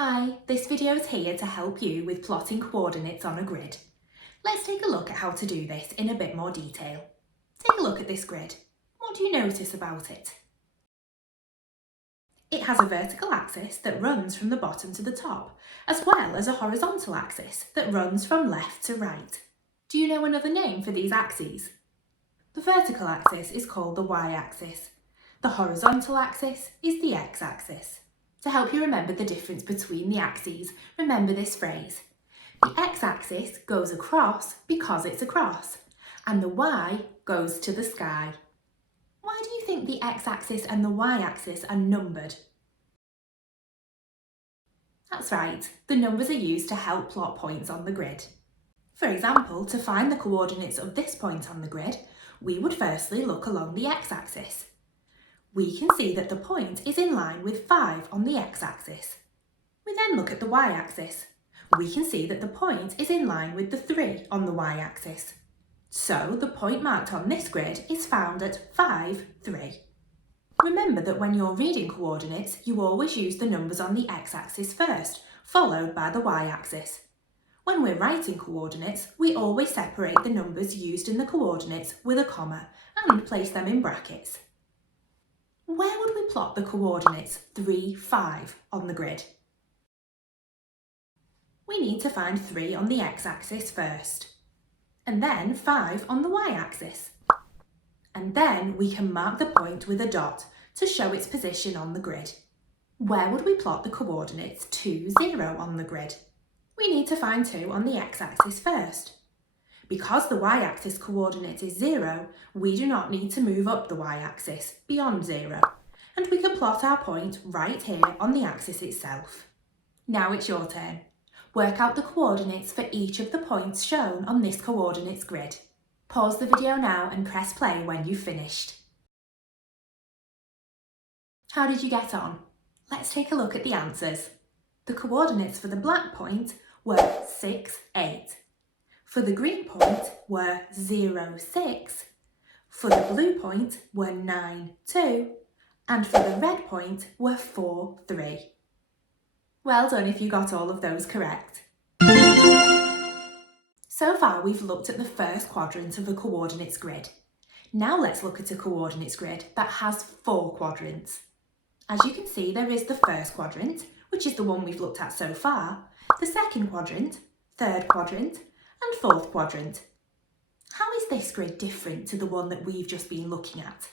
Hi, this video is here to help you with plotting coordinates on a grid. Let's take a look at how to do this in a bit more detail. Take a look at this grid. What do you notice about it? It has a vertical axis that runs from the bottom to the top, as well as a horizontal axis that runs from left to right. Do you know another name for these axes? The vertical axis is called the y-axis. The horizontal axis is the x-axis. To help you remember the difference between the axes, remember this phrase. The x-axis goes across because it's a cross, and the y goes to the sky. Why do you think the x-axis and the y-axis are numbered? That's right, the numbers are used to help plot points on the grid. For example, to find the coordinates of this point on the grid, we would firstly look along the x-axis. We can see that the point is in line with 5 on the x-axis. We then look at the y-axis. We can see that the point is in line with the 3 on the y-axis. So the point marked on this grid is found at 5, 3. Remember that when you're reading coordinates, you always use the numbers on the x-axis first, followed by the y-axis. When we're writing coordinates, we always separate the numbers used in the coordinates with a comma and place them in brackets. Where would we plot the coordinates 3, 5 on the grid? We need to find 3 on the x-axis first, and then 5 on the y-axis. And then we can mark the point with a dot to show its position on the grid. Where would we plot the coordinates 2, 0 on the grid? We need to find 2 on the x-axis first. Because the y-axis coordinate is 0, we do not need to move up the y-axis beyond 0, and we can plot our point right here on the axis itself. Now it's your turn. Work out the coordinates for each of the points shown on this coordinates grid. Pause the video now and press play when you've finished. How did you get on? Let's take a look at the answers. The coordinates for the black point were 6, 8. For the green point were 0, 6, for the blue point were 9, 2, and for the red point were 4, 3. Well done if you got all of those correct. So far we've looked at the first quadrant of a coordinates grid. Now let's look at a coordinates grid that has 4 quadrants. As you can see, there is the first quadrant, which is the one we've looked at so far, the second quadrant, third quadrant, and fourth quadrant. How is this grid different to the one that we've just been looking at?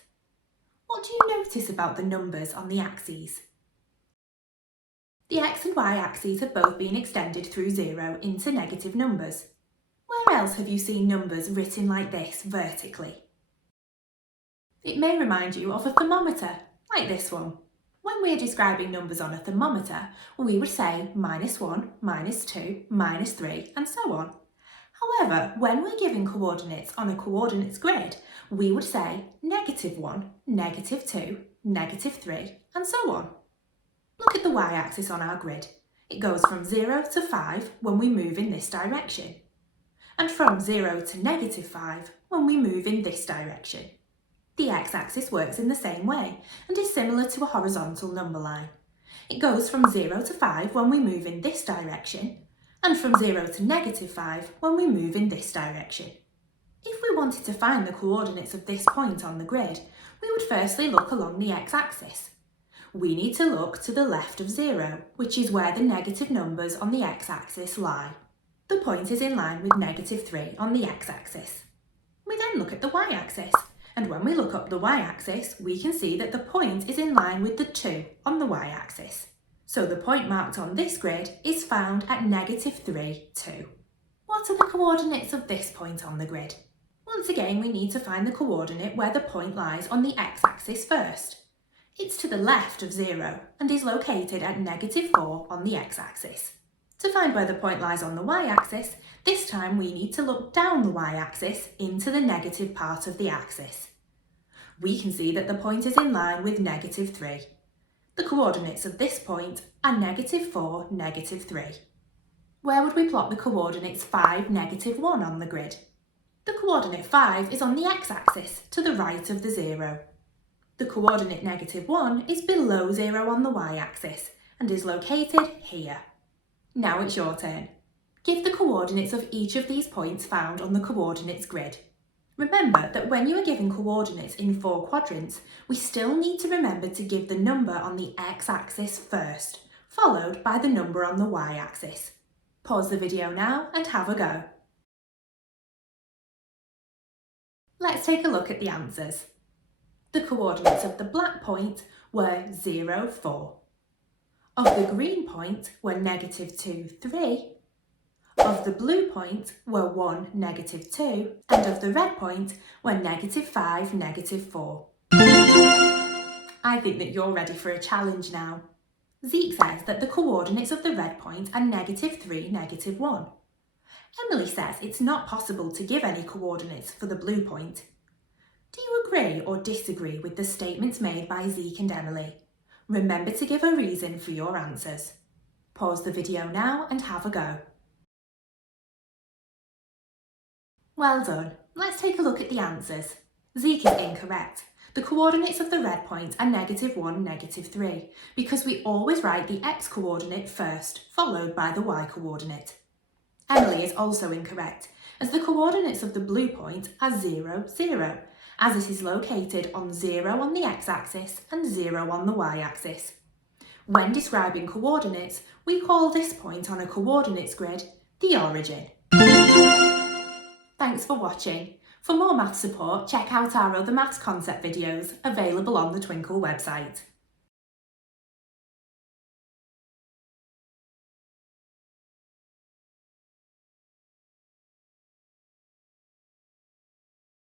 What do you notice about the numbers on the axes? The x and y axes have both been extended through 0 into negative numbers. Where else have you seen numbers written like this vertically? It may remind you of a thermometer, like this one. When we're describing numbers on a thermometer, we would say -1, -2, -3, and so on. However, when we're giving coordinates on a coordinates grid, we would say -1, -2, -3, and so on. Look at the y-axis on our grid. It goes from 0 to 5 when we move in this direction, and from 0 to -5 when we move in this direction. The x-axis works in the same way and is similar to a horizontal number line. It goes from 0 to 5 when we move in this direction, and from 0 to -5 when we move in this direction. If we wanted to find the coordinates of this point on the grid, we would firstly look along the x-axis. We need to look to the left of 0, which is where the negative numbers on the x-axis lie. The point is in line with -3 on the x-axis. We then look at the y-axis, and when we look up the y-axis, we can see that the point is in line with the 2 on the y-axis. So the point marked on this grid is found at -3, 2. What are the coordinates of this point on the grid? Once again, we need to find the coordinate where the point lies on the x-axis first. It's to the left of 0 and is located at -4 on the x-axis. To find where the point lies on the y-axis, this time we need to look down the y-axis into the negative part of the axis. We can see that the point is in line with -3. The coordinates of this point are -4, -3. Where would we plot the coordinates 5, -1 on the grid? The coordinate 5 is on the x-axis to the right of the 0. The coordinate -1 is below 0 on the y-axis and is located here. Now it's your turn. Give the coordinates of each of these points found on the coordinates grid. Remember that when you are given coordinates in 4 quadrants, we still need to remember to give the number on the x-axis first, followed by the number on the y-axis. Pause the video now and have a go. Let's take a look at the answers. The coordinates of the black point were 0, 4. Of the green point were -2, 3. Of the blue point were 1, -2, and of the red point were -5, -4. I think that you're ready for a challenge now. Zeke says that the coordinates of the red point are -3, -1. Emily says it's not possible to give any coordinates for the blue point. Do you agree or disagree with the statements made by Zeke and Emily? Remember to give a reason for your answers. Pause the video now and have a go. Well done. Let's take a look at the answers. Zeke is incorrect. The coordinates of the red point are -1, -3, because we always write the x-coordinate first, followed by the y-coordinate. Emily is also incorrect, as the coordinates of the blue point are 0, 0, as it is located on 0 on the x-axis and 0 on the y-axis. When describing coordinates, we call this point on a coordinates grid the origin. Thanks for watching. For more maths support, check out our other Maths Concept videos available on the Twinkl website.